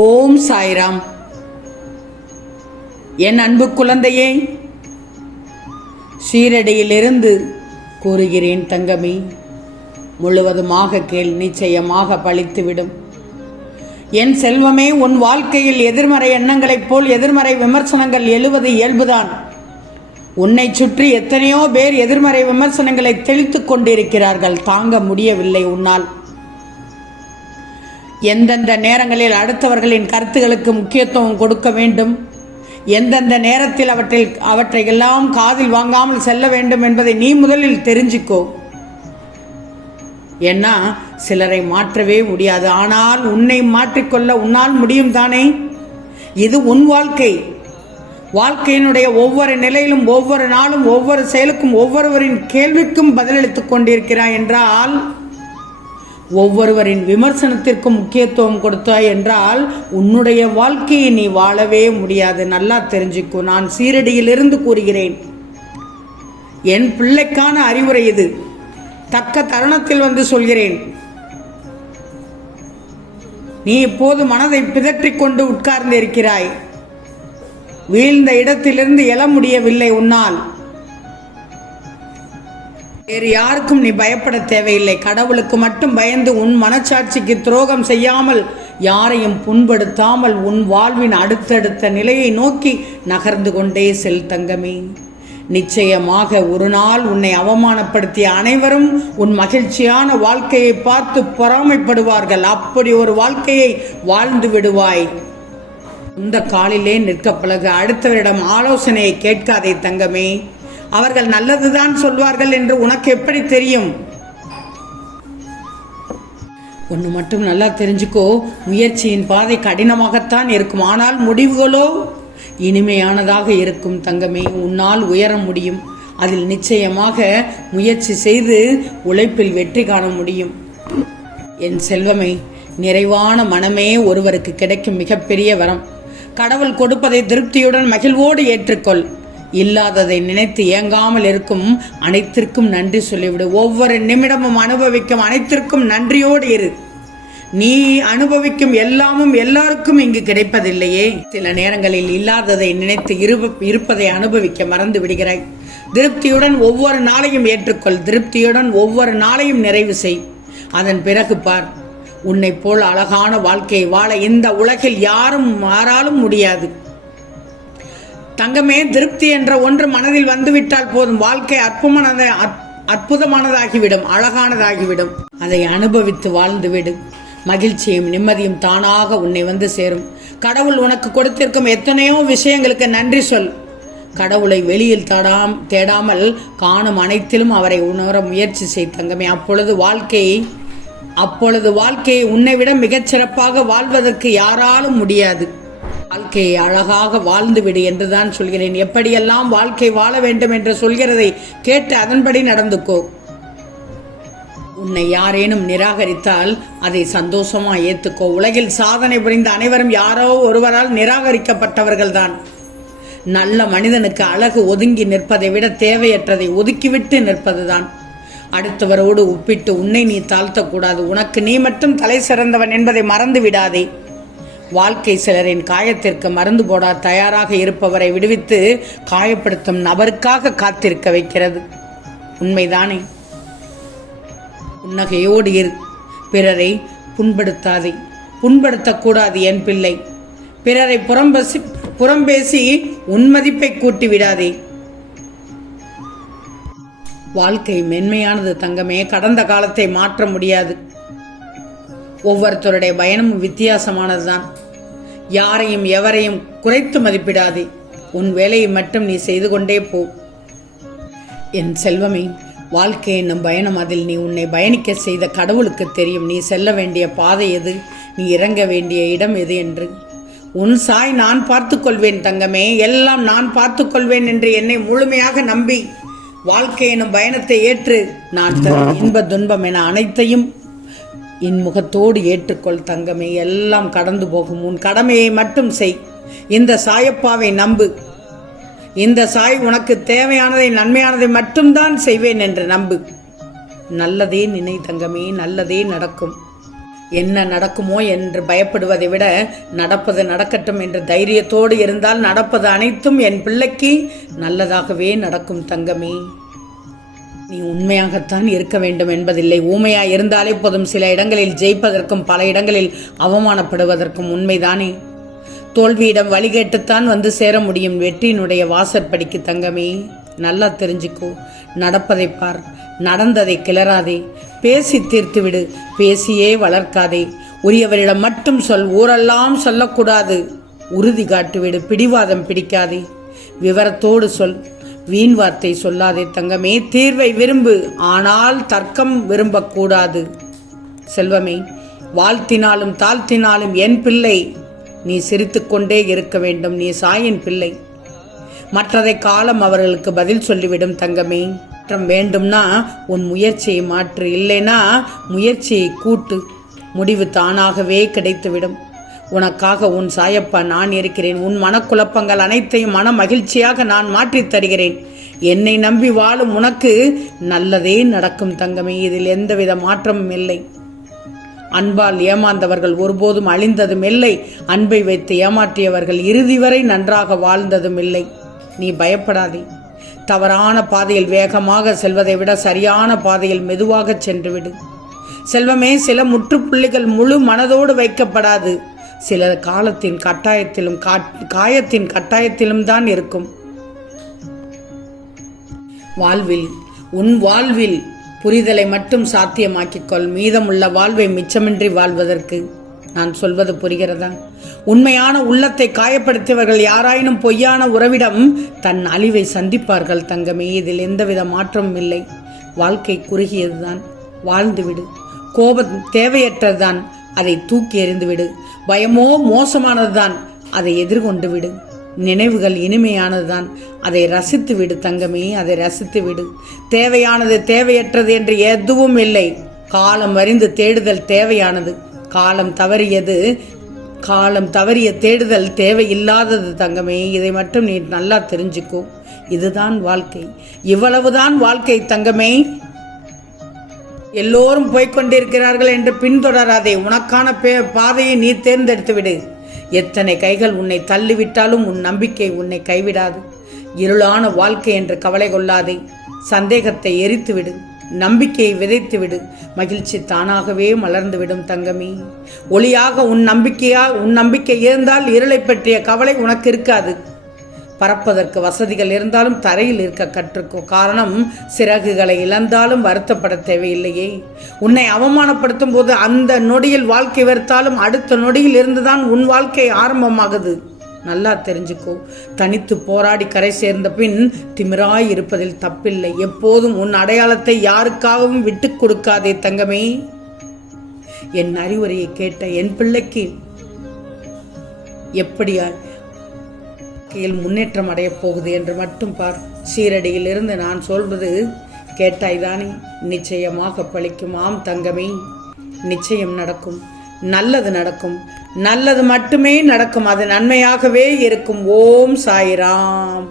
ஓம் சாய்ராம். என் அன்பு குழந்தையே சீரடியிலிருந்து கூறுகிறேன் தங்கமி முழுவதுமாக கேள் நிச்சயமாக பழித்துவிடும். என் செல்வமே உன் வாழ்க்கையில் எதிர்மறை எண்ணங்களைப் போல் எதிர்மறை விமர்சனங்கள் எழுவது இயல்புதான். உன்னை சுற்றி எத்தனையோ பேர் எதிர்மறை விமர்சனங்களை தெளித்துக் கொண்டிருக்கிறார்கள் தாங்க முடியவில்லை உன்னால். எந்தெந்த நேரங்களில் அடுத்தவர்களின் கருத்துகளுக்கு முக்கியத்துவம் கொடுக்க வேண்டும்? எந்தெந்த நேரத்தில் அவற்றில் அவற்றை எல்லாம் காதில் வாங்காமல் செல்ல வேண்டும் என்பதை நீ முதலில் தெரிஞ்சுக்கோ. ஏன்னா சிலரை மாற்றவே முடியாது. ஆனால் உன்னை மாற்றிக்கொள்ள உன்னால் முடியும் தானே? இது உன் வாழ்க்கை. வாழ்க்கையினுடைய ஒவ்வொரு நிலையிலும் ஒவ்வொரு நாளும் ஒவ்வொரு செயலுக்கும் ஒவ்வொருவரின் கேள்விக்கும் பதிலளித்துக் கொண்டிருக்கிறாய் என்றால் ஒவ்வொருவரின் விமர்சனத்திற்கும் முக்கியத்துவம் கொடுத்தாய் என்றால் உன்னுடைய வாழ்க்கையை நீ வாழவே முடியாது. நல்லா தெரிஞ்சுக்கோ. நான் சீரடியிலிருந்து கூறுகிறேன். என் பிள்ளைக்கான அறிவுரை இது. தக்க தருணத்தில் வந்து சொல்கிறேன். நீ இப்போது மனதை பிதற்றிக் கொண்டு உட்கார்ந்து இருக்கிறாய் வீழ்ந்த இடத்திலிருந்து எழ முடியவில்லை உன்னால். வேறு யாருக்கும் நீ பயப்பட தேவையில்லை. கடவுளுக்கு மட்டும் பயந்து உன் மனச்சாட்சிக்கு துரோகம் செய்யாமல் யாரையும் புண்படுத்தாமல் உன் வாழ்வின் அடுத்தடுத்த நிலையை நோக்கி நகர்ந்து கொண்டே செல் தங்கமே. நிச்சயமாக ஒரு நாள் உன்னை அவமானப்படுத்திய அனைவரும் உன் மகிழ்ச்சியான வாழ்க்கையை பார்த்து பொறாமைப்படுவார்கள். அப்படி ஒரு வாழ்க்கையை வாழ்ந்து விடுவாய். இந்த காலிலே நிற்க பழக. அடுத்தவரிடம் ஆலோசனையை கேட்காதே தங்கமே. அவர்கள் நல்லதுதான் சொல்வார்கள் என்று உனக்கு எப்படி தெரியும்? ஒன்று மட்டும் நல்லா தெரிஞ்சுக்கோ முயற்சியின் பாதை கடினமாகத்தான் இருக்கும். ஆனால் முடிவுகளோ இனிமையானதாக இருக்கும் தங்கமே. உன்னால் உயர முடியும். அதில் நிச்சயமாக முயற்சி செய்து உழைப்பில் வெற்றி காண முடியும். என் செல்வமே நிறைவான மனமே ஒருவருக்கு கிடைக்கும் மிகப்பெரிய வரம். கடவுள் கொடுப்பதை திருப்தியுடன் மகிழ்வோடு ஏற்றுக்கொள். இல்லாததை நினைத்து ஏங்காமல் இருக்கும் அனைத்திற்கும் நன்றி சொல்லிவிடு. ஒவ்வொரு நிமிடமும் அனுபவிக்கும் அனைத்திற்கும் நன்றியோடு இரு. நீ அனுபவிக்கும் எல்லாமும் எல்லாருக்கும் இங்கு கிடைப்பதில்லையே. சில நேரங்களில் இல்லாததை நினைத்து இரு இருப்பதை அனுபவிக்க மறந்து விடுகிறாய். திருப்தியுடன் ஒவ்வொரு நாளையும் ஏற்றுக்கொள். திருப்தியுடன் ஒவ்வொரு நாளையும் நிறைவு செய். அதன் பிறகு பார். உன்னை போல் அழகான வாழ்க்கையை வாழ இந்த உலகில் யாரும் மாறாலும் முடியாது. தங்கமே திருப்தி என்ற ஒன்று மனதில் வந்துவிட்டால் போதும். வாழ்க்கை அற்புதமானத அற்புதமானதாகிவிடும் அழகானதாகிவிடும். அதை அனுபவித்து வாழ்ந்துவிடு மகிழ்ச்சியும் நிம்மதியும் தானாக உன்னை வந்து சேரும். கடவுள் உனக்கு கொடுத்திருக்கும் எத்தனையோ விஷயங்களுக்கு நன்றி சொல். கடவுளை வெளியில் தடாம் தேடாமல் காணும் அனைத்திலும் அவரை உணர முயற்சி செய் தங்கமே. அப்பொழுது வாழ்க்கையை அப்பொழுது வாழ்க்கையை உன்னை விட மிகச்சிறப்பாக வாழ்வதற்கு யாராலும் முடியாது. வாழ்க்கையை அழகாக வாழ்ந்துவிடு என்றுதான் சொல்கிறேன். எப்படியெல்லாம் வாழ்க்கை வாழ வேண்டும் என்று சொல்கிறதை கேட்டு அதன்படி நடந்துக்கோ. உன்னை யாரேனும் நிராகரித்தால் அதை சந்தோஷமா ஏத்துக்கோ. உலகில் சாதனை புரிந்த அனைவரும் யாரோ ஒருவரால் நிராகரிக்கப்பட்டவர்கள்தான். நல்ல மனிதனுக்கு அழகு ஒதுங்கி நிற்பதை விட தேவையற்றதை ஒதுக்கிவிட்டு நிற்பதுதான். அடுத்தவரோடு ஒப்பிட்டு உன்னை நீ தாழ்த்தக்கூடாது. உனக்கு நீ மட்டும் தலை சிறந்தவன் என்பதை மறந்து விடாதே வாழ்க்கை சிலரின் காயத்திற்கு மருந்து போட தயாராக இருப்பவரை விடுவித்து காயப்படுத்தும் நபருக்காக காத்திருக்க வைக்கிறது. உண்மைதானே? புன்னகையோடு இரு. பிறரை புண்படுத்தாதே. புண்படுத்தக்கூடாது என் பிள்ளை. பிறரை புறம்பசி புறம்பேசி உன்மதிப்பை கூட்டி விடாதே. வாழ்க்கை மென்மையானது தங்கமே. கடந்த காலத்தை மாற்ற முடியாது. ஒவ்வொருத்தருடைய பயணமும் வித்தியாசமானதுதான். யாரையும் எவரையும் குறைத்து மதிப்பிடாதே. உன் வேலையை மட்டும் நீ செய்து கொண்டே போ. என் செல்வமே வாழ்க்கை என்னும் பயணம் அதில் நீ உன்னை பயணிக்க செய்த கடவுளுக்கு தெரியும். நீ செல்ல வேண்டிய பாதை எது? நீ இறங்க வேண்டிய இடம் எது என்று. உன் சாய் நான் பார்த்துக்கொள்வேன் தங்கமே. எல்லாம் நான் பார்த்துக்கொள்வேன் என்று என்னை முழுமையாக நம்பி. வாழ்க்கை எனும் பயணத்தை ஏற்று நான் தரும் இன்ப துன்பம் என அனைத்தையும் இன்முகத்தோடு ஏற்றுக்கொள் தங்கமே எல்லாம் கடந்து போகும். உன் கடமையை மட்டும் செய். இந்த சாயப்பாவை நம்பு. இந்த சாய் உனக்கு தேவையானதை நன்மையானதை மட்டும்தான் செய்வேன் என்று நம்பு. நல்லதே நினை தங்கமே நல்லதே நடக்கும். என்ன நடக்குமோ என்று பயப்படுவதை விட நடப்பது நடக்கட்டும் என்று தைரியத்தோடு இருந்தால் நடப்பது அனைத்தும் என் பிள்ளைக்கு நல்லதாகவே நடக்கும் தங்கமே. நீ உண்மையாகத்தான் இருக்க வேண்டும் என்பதில்லை. ஊமையாய் இருந்தாலே போதும். சில இடங்களில் ஜெயிப்பதற்கும் பல இடங்களில் அவமானப்படுவதற்கும் உண்மைதானே? தோல்வியிடம் வழிகேட்டுத்தான் வந்து சேர முடியும் வெற்றியினுடைய வாசற்படிக்கு தங்கமே. நல்லா தெரிஞ்சுக்கோ. நடப்பதை பார். நடந்ததை கிளறாதே. பேசி தீர்த்துவிடு. பேசியே வளர்க்காதே. உரியவரிடம் மட்டும் சொல். ஊரெல்லாம் சொல்லக்கூடாது. உறுதி காட்டுவிடு. பிடிவாதம் பிடிக்காதே. விவரத்தோடு சொல். வீண் வார்த்தை சொல்லாதே தங்கமே. தீர்வை விரும்பு ஆனால் தர்க்கம் விரும்பக்கூடாது. செல்வமே வாழ்த்தினாலும் தாழ்த்தினாலும் என் பிள்ளை நீ சிரித்துக்கொண்டே இருக்க வேண்டும் நீ சாயின் பிள்ளை. மற்றதை காலம் அவர்களுக்கு பதில் சொல்லிவிடும் தங்கமே. மாற்றம் வேண்டும்னா உன் முயற்சியை மாற்று இல்லைனா முயற்சியை கூட்டு. முடிவு தானாகவே கிடைத்துவிடும். உனக்காக உன் சாயப்பா நான் இருக்கிறேன். உன் மனக்குழப்பங்கள் அனைத்தையும் மன மகிழ்ச்சியாக நான் மாற்றித் தருகிறேன். என்னை நம்பி வாழும் உனக்கு நல்லதே நடக்கும் தங்கமே. இதில் எந்தவித மாற்றமும் இல்லை. அன்பால் ஏமாந்தவர்கள் ஒருபோதும் அழிந்ததும் இல்லை. அன்பை வைத்து ஏமாற்றியவர்கள் இறுதி வரை நன்றாக வாழ்ந்ததும் இல்லை. நீ பயப்படாதே. தவறான பாதையில் வேகமாக செல்வதை விட சரியான பாதையில் மெதுவாக சென்றுவிடு செல்வமே சில முற்றுப்புள்ளிகள் முழு மனதோடு வைக்கப்படாது. சில காலத்தின் கட்டாயத்திலும் காயத்தின் கட்டாயத்திலும் தான் இருக்கும். வாழ்வில் உன் வாழ்வில் புரிதலை மட்டும் சாத்தியமாக்கிக்கொள். மீதமுள்ள வாழ்வை மிச்சமின்றி வாழ்வதற்கு நான் சொல்வது புரிகிறதா? உண்மையான உள்ளத்தை காயப்படுத்தியவர்கள் யாராயினும் பொய்யான உறவிடம் தன் அழிவை சந்திப்பார்கள் தங்கமே. இதில் எந்தவித மாற்றமும் இல்லை. வாழ்க்கை குறுகியதுதான். வாழ்ந்துவிடு. கோபம் தேவையற்றதுதான். அதை தூக்கி எறிந்துவிடு பயமோ மோசமானதுதான். அதை எதிர்கொண்டு விடு. நினைவுகள் இனிமையானதுதான். அதை ரசித்து விடு தங்கமே அதை ரசித்து விடு. தேவையானது தேவையற்றது என்று எதுவும் இல்லை. காலம் அறிந்து தேடுதல் தேவையானது. காலம் தவறியது காலம் தவறிய தேடுதல் தேவையில்லாதது தங்கமே. இதை மட்டும் நீ நல்லா தெரிஞ்சுக்கோ. இதுதான் வாழ்க்கை. இவ்வளவுதான் வாழ்க்கை தங்கமே. எல்லோரும் போய்க் கொண்டிருக்கிறார்கள் என்று பின்தொடராதே. உனக்கான பே- பாதையை நீ தேர்ந்தெடுத்து விடு எத்தனை கைகள் உன்னை தள்ளிவிட்டாலும் உன் நம்பிக்கை உன்னை கைவிடாது. இருளான வாழ்க்கை என்று கவலை கொள்ளாதே. சந்தேகத்தை எரித்து விடு நம்பிக்கையை விதைத்து விடு மகிழ்ச்சி தானாகவே மலர்ந்துவிடும் தங்கமே. ஒளியாக உன் நம்பிக்கையா உன் நம்பிக்கை இருந்தால் இருளை பற்றிய கவலை உனக்கு இருக்காது. பறப்பதற்கு வசதிகள் இருந்தாலும் தரையில் இருக்க கற்றுக்கோ. காரணம் சிறகுகளை இழந்தாலும் வருத்தப்பட தேவையில்லையே. உன்னை அவமானப்படுத்தும் போது அந்த நொடியில் வாழ்க்கை வெறுத்தாலும் அடுத்த நொடியில் இருந்துதான் உன் வாழ்க்கை ஆரம்பமாகுது. நல்லா தெரிஞ்சுக்கோ. தனித்து போராடி கரை சேர்ந்த பின் திமிராய் இருப்பதில் தப்பில்லை. எப்போதும் உன் அடையாளத்தை யாருக்காகவும் விட்டு கொடுக்காதே தங்கமே. என் அறிவுரையை கேட்ட என் பிள்ளைக்கு எப்படியா வாழ்க்கையில் முன்னேற்றம் அடையப் போகுது என்று மட்டும் பார். சீரடியில் இருந்து நான் சொல்வது கேட்டாய்தானே? நிச்சயமாக பழிக்கும். ஆம் தங்கமே நிச்சயம் நடக்கும். நல்லது நடக்கும். நல்லது மட்டுமே நடக்கும். அது நன்மையாகவே இருக்கும். ஓம் சாய்ராம்.